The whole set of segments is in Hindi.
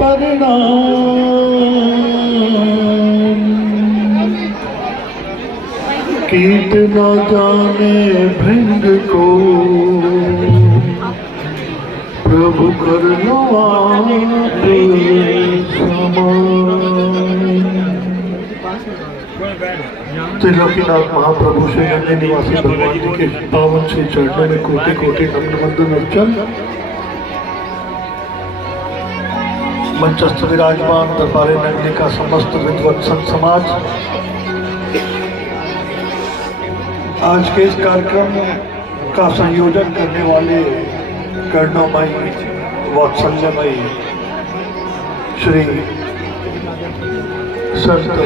परिणाम। कीट न जाने भृंग को, प्रभु करनो आप समान। त्रिलोकीनाथ महाप्रभु श्री नंदी निवासी भगवान जी के पावन श्री चरणों में कोटि कोटि नमन वंदन अर्चन। मंचस्थ विराजमान दरबारे नंदी का समस्त विद्वत्सन समाज, आज के इस कार्यक्रम का संयोजन करने वाले कर्णोमयी वात्सल्यमयी श्री संत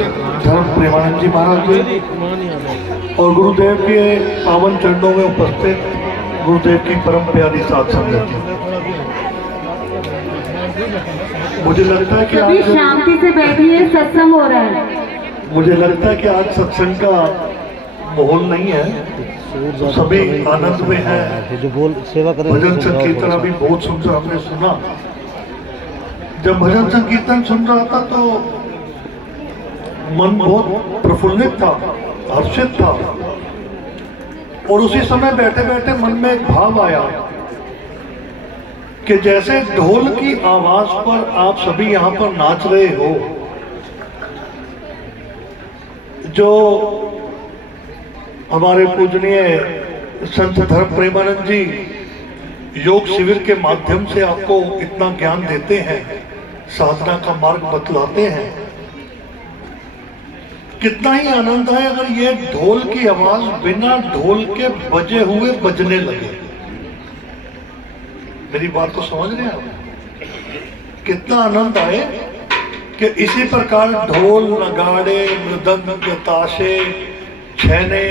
धर्म प्रेमानंद जी महाराज जी और गुरुदेव के पावन चरणों में उपस्थित गुरुदेव की परम प्यारी साध संगत जी, मुझे लगता है कि आज शांति से बैठिए, सत्संग हो रहा है। मुझे लगता है कि आज सत्संग का माहौल नहीं है, सभी आनंद में है। जो बोल सेवा करें, भजन संकीर्तन अभी बहुत सुंदर हमने सुना। जब भजन संकीर्तन सुन रहा था तो मन बहुत प्रफुल्लित था, हर्षित था, और उसी समय बैठे बैठे मन में एक भाव आया कि जैसे ढोल की आवाज पर आप सभी यहाँ पर नाच रहे हो, जो हमारे पूजनीय संत धर्म प्रेमानंद जी योग शिविर के माध्यम से आपको इतना ज्ञान देते हैं, साधना का मार्ग बतलाते हैं, कितना ही आनंद है अगर ये ढोल की आवाज बिना ढोल के बजे हुए बजने लगे। मेरी बात को समझ रहे हैं आप? कितना आनंद आए कि इसी प्रकार ढोल, नगाड़े, मृदंग, ताशे, छैने,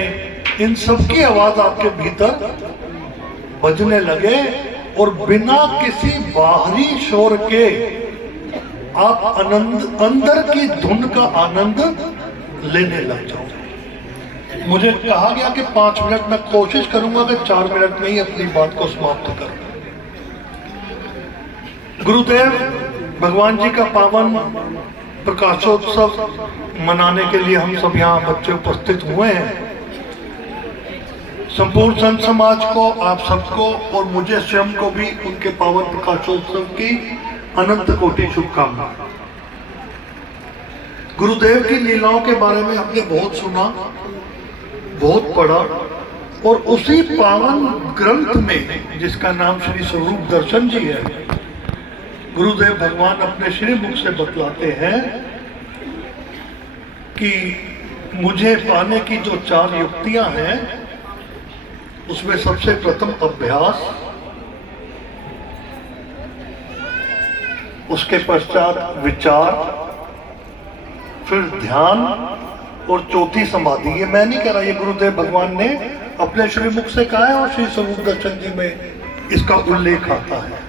इन सब की आवाज आपके भीतर बजने लगे और बिना किसी बाहरी शोर के आप अंदर की धुन का आनंद लेने लग जाओ। मुझे कहा गया कि 5 मिनट में कोशिश करूंगा कि 4 मिनट में ही अपनी बात को समाप्त करूं। गुरुदेव भगवान जी का पावन प्रकाशोत्सव मनाने के लिए हम सब यहाँ बच्चे उपस्थित हुए हैं। संपूर्ण संत समाज को, आप सबको और मुझे स्वयं को भी उनके पावन प्रकाशोत्सव की अनंत कोटि शुभकामनाएं। गुरुदेव की लीलाओं के बारे में हमने बहुत सुना, बहुत पढ़ा, और उसी पावन ग्रंथ में जिसका नाम श्री स्वरूप दर्शन जी है, गुरुदेव भगवान अपने श्री मुख से बतलाते हैं कि मुझे पाने की जो 4 युक्तियां हैं, उसमें सबसे प्रथम अभ्यास, उसके पश्चात विचार, फिर ध्यान और चौथी समाधि। ये मैं नहीं कह रहा, ये गुरुदेव भगवान ने अपने श्री मुख से कहा है और श्री स्वरूप दर्शन जी में इसका उल्लेख आता है।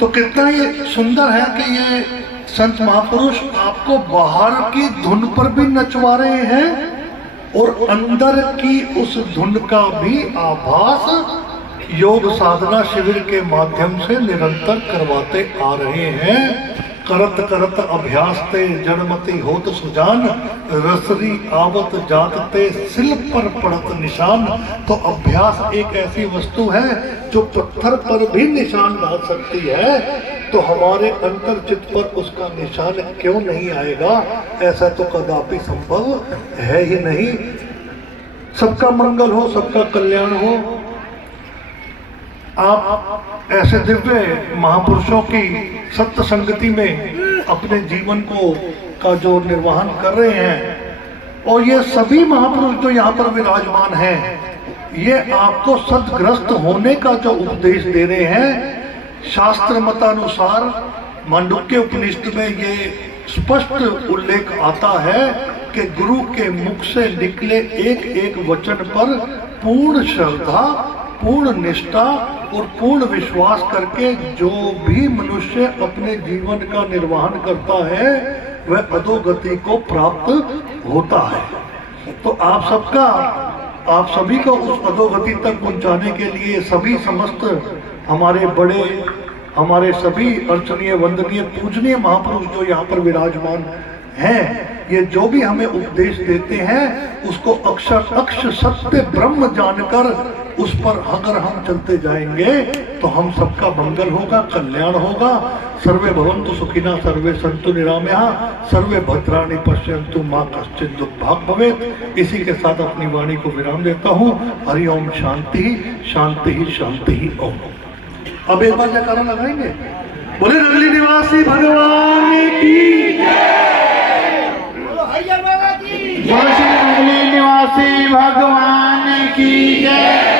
तो कितना ये सुंदर है कि ये संत महापुरुष आपको बाहर की धुन पर भी नचवा रहे हैं और अंदर की उस धुन का भी आभास योग साधना शिविर के माध्यम से निरंतर करवाते आ रहे हैं। करत करत अभ्यास ते जड़मती होत सुजान, रसरी आवत जातते सिल पर पड़त निशान। तो अभ्यास एक ऐसी वस्तु है जो पत्थर पर भी निशान डाल सकती है, तो हमारे अंतर चित्त पर उसका निशान क्यों नहीं आएगा? ऐसा तो कदापि संभव है ही नहीं। सबका मंगल हो, सबका कल्याण हो। आप ऐसे दिव्य महापुरुषों की सत्य संगति में अपने जीवन को का जो निर्वहन कर रहे हैं, और ये सभी महापुरुष जो यहाँ पर विराजमान हैं, ये आपको सद्ग्रस्त होने का जो उपदेश दे रहे हैं। शास्त्र मतानुसार मांडुक्य उपनिषद में ये स्पष्ट उल्लेख आता है कि गुरु के मुख से निकले एक एक वचन पर पूर्ण श्रद्धा, पूर्ण निष्ठा और पूर्ण विश्वास करके जो भी मनुष्य अपने जीवन का निर्वहन करता है वह अधोगति को प्राप्त होता है। तो आप सभी को उस अधोगति तक पहुंचाने के लिए सभी समस्त हमारे बड़े हमारे सभी अर्चनीय वंदनीय पूजनीय महापुरुष जो यहाँ पर विराजमान हैं, ये जो भी हमें उपदेश देते हैं उसको अक्षर अक्ष सत्य ब्रह्म जानकर उस पर अगर हम चलते जाएंगे तो हम सबका मंगल होगा, कल्याण होगा। सर्वे भवन्तु सुखिनः, सर्वे सन्तु निरामयाः, सर्वे भद्राणि पश्यन्तु मां कश्चित् दुर्भाग् भवेत्। इसी के साथ अपनी वाणी को विराम देता हूँ। हरि ओम। शांति शांति शांति ओम। अब एक बार जयकारा लगाएंगे, बोले नगली निवासी भगवान की जय श्री नगली निवासी भगवान की जय।